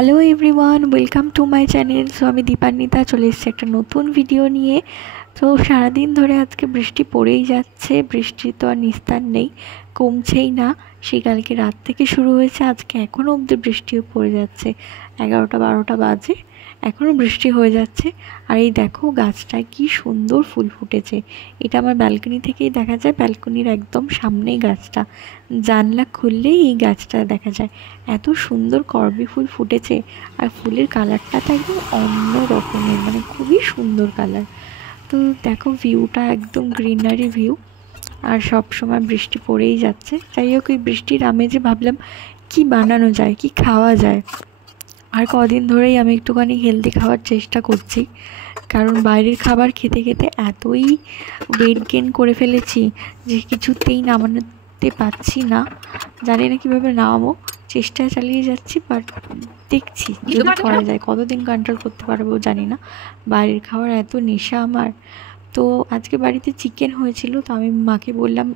Hello everyone, welcome to my channel. So আমি দীপান্বিতা চলে এসেছি একটা নতুন ভিডিও নিয়ে। তো সারাদিন ধরে আজকে বৃষ্টি পড়েই যাচ্ছে, বৃষ্টি তো আর নিস্তার নেই, কমছেই না। সেই কালকে রাত থেকে শুরু হয়েছে, আজকে এখনও অবধি বৃষ্টিও পড়ে যাচ্ছে। 11টা 12টা বাজে, এখনও বৃষ্টি হয়ে যাচ্ছে। আর এই দেখো গাছটায় কি সুন্দর ফুল ফুটেছে। এটা আমার ব্যালকনি থেকেই দেখা যায়, ব্যালকনির একদম সামনেই গাছটা, জানলা খুললেই এই গাছটা দেখা যায়। এত সুন্দর করবি ফুল ফুটেছে, আর ফুলের কালারটা তো একদম অন্য রকমের, মানে খুবই সুন্দর কালার। তো দেখো ভিউটা একদম গ্রিনারি ভিউ, আর সব সময় বৃষ্টি পড়েই যাচ্ছে। যাই হোক, এই বৃষ্টির আমেজে ভাবলাম কি বানানো যায়, কি খাওয়া যায়। আর কদিন ধরেই আমি একটুখানি হেলদি খাওয়ার চেষ্টা করছি, কারণ বাইরের খাবার খেতে খেতে এতই ওয়েট গেইন করে ফেলেছি যে কিছুতেই নামাতে পারছি না। জানি না কীভাবে নামাবো, চেষ্টা চালিয়ে যাচ্ছি, বাট দেখছি যদি করা যায়। কতদিন কন্ট্রোল করতে পারবো জানি না, বাইরের খাওয়ার এত নেশা আমার। তো আজকে বাড়িতে চিকেন হয়েছিল, তো আমি মাকে বললাম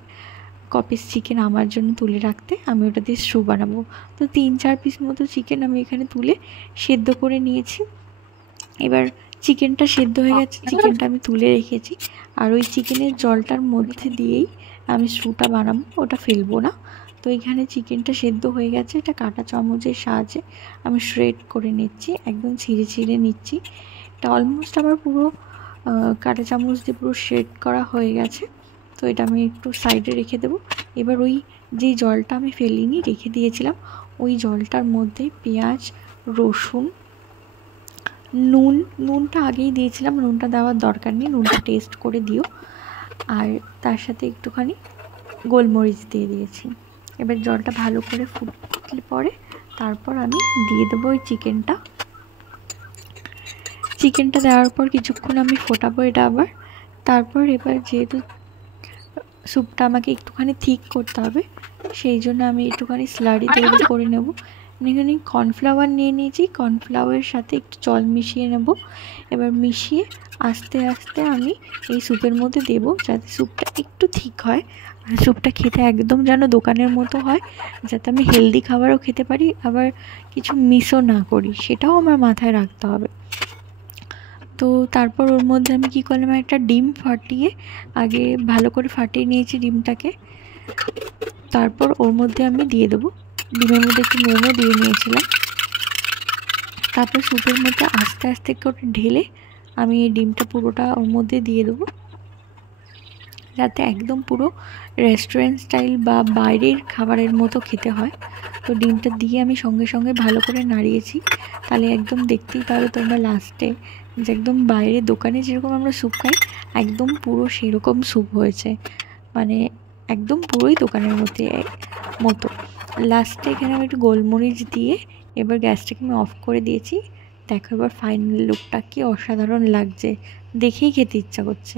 পিস চিকেন আমার জন্য তুলে রাখতে, আমি ওটা দিয়ে স্যুপ বানাবো। তো 3-4 পিস মতো চিকেন আমি এখানে তুলে সেদ্ধ করে নিয়েছি। এবার চিকেনটা সেদ্ধ হয়ে গেছে, চিকেনটা আমি তুলে রেখেছি। আর ওই চিকেনের জলটার মধ্যে দিয়েই আমি স্যুপটা বানাবো, ওটা ফেলবো না। তো এখানে চিকেনটা সেদ্ধ হয়ে গেছে, এটা কাঁটা চামচের সাহায্যে আমি শ্রেড করে নিচ্ছি, একদম ছিঁড়ে ছিঁড়ে নিচ্ছি। এটা অলমোস্ট আমার পুরো কাঁটা চামচ দিয়ে পুরো শ্রেড করা হয়ে গেছে। তো এটা আমি একটু সাইডে রেখে দেবো। এবার ওই যেই জলটা আমি ফেলিনি, রেখে দিয়েছিলাম, ওই জলটার মধ্যে পেঁয়াজ, রসুন, নুনটা আগেই দিয়েছিলাম, নুনটা দেওয়ার দরকার নেই, নুনটা টেস্ট করে দিও। আর তার সাথে একটুখানি গোলমরিচ দিয়ে দিয়েছি। এবার জলটা ভালো করে ফুটলে পরে তারপর আমি দিয়ে দেবো ওই চিকেনটা দেওয়ার পর কিছুক্ষণ আমি ফোটাবো এটা আবার। তারপর এবার যেহেতু স্যুপটা আমাকে একটুখানি থিক করতে হবে, সেই জন্য আমি একটুখানি স্লারি তৈরি করে নেব। এখানে কর্নফ্লাওয়ার নিয়ে নিয়েছি, কর্নফ্লাওয়ারের সাথে একটু জল মিশিয়ে নেব। এবার মিশিয়ে আস্তে আস্তে আমি এই স্যুপের মধ্যে দেবো, যাতে স্যুপটা একটু থিক হয়, আর স্যুপটা খেতে একদম যেন দোকানের মতো হয়, যাতে আমি হেলদি খাবারও খেতে পারি, আবার কিছু মিসও না করি, সেটাও আমার মাথায় রাখতে হবে। তো তারপর ওর মধ্যে আমি কী করলাম, একটা ডিম ফাটিয়ে আগে ভালো করে ফাটিয়ে নিয়েছি ডিমটাকে। তারপর ওর মধ্যে আমি দিয়ে দেবো, ডিমের মধ্যে একটু নুনও দিয়ে নিয়েছিলাম। তারপর স্যুপের মধ্যে আস্তে আস্তে করে ঢেলে আমি এই ডিমটা পুরোটা ওর মধ্যে দিয়ে দেবো, যাতে একদম পুরো রেস্টুরেন্ট স্টাইল বা বাইরের খাবারের মতো খেতে হয়। তো ডিমটা দিয়ে আমি সঙ্গে সঙ্গে ভালো করে নাড়িয়েছি, তাহলে একদম দেখতেই পারো তোমরা লাস্টে যে একদম বাইরে দোকানে যেরকম আমরা স্যুপ খাই, একদম পুরো সেরকম স্যুপ হয়েছে, মানে একদম পুরোই দোকানের মতো। লাস্টে এখানে আমি একটু গোলমরিচ দিয়ে এবার গ্যাসটাকে আমি অফ করে দিয়েছি। দেখো এবার ফাইনাল লুকটা কি অসাধারণ লাগছে, দেখেই খেতে ইচ্ছা করছে।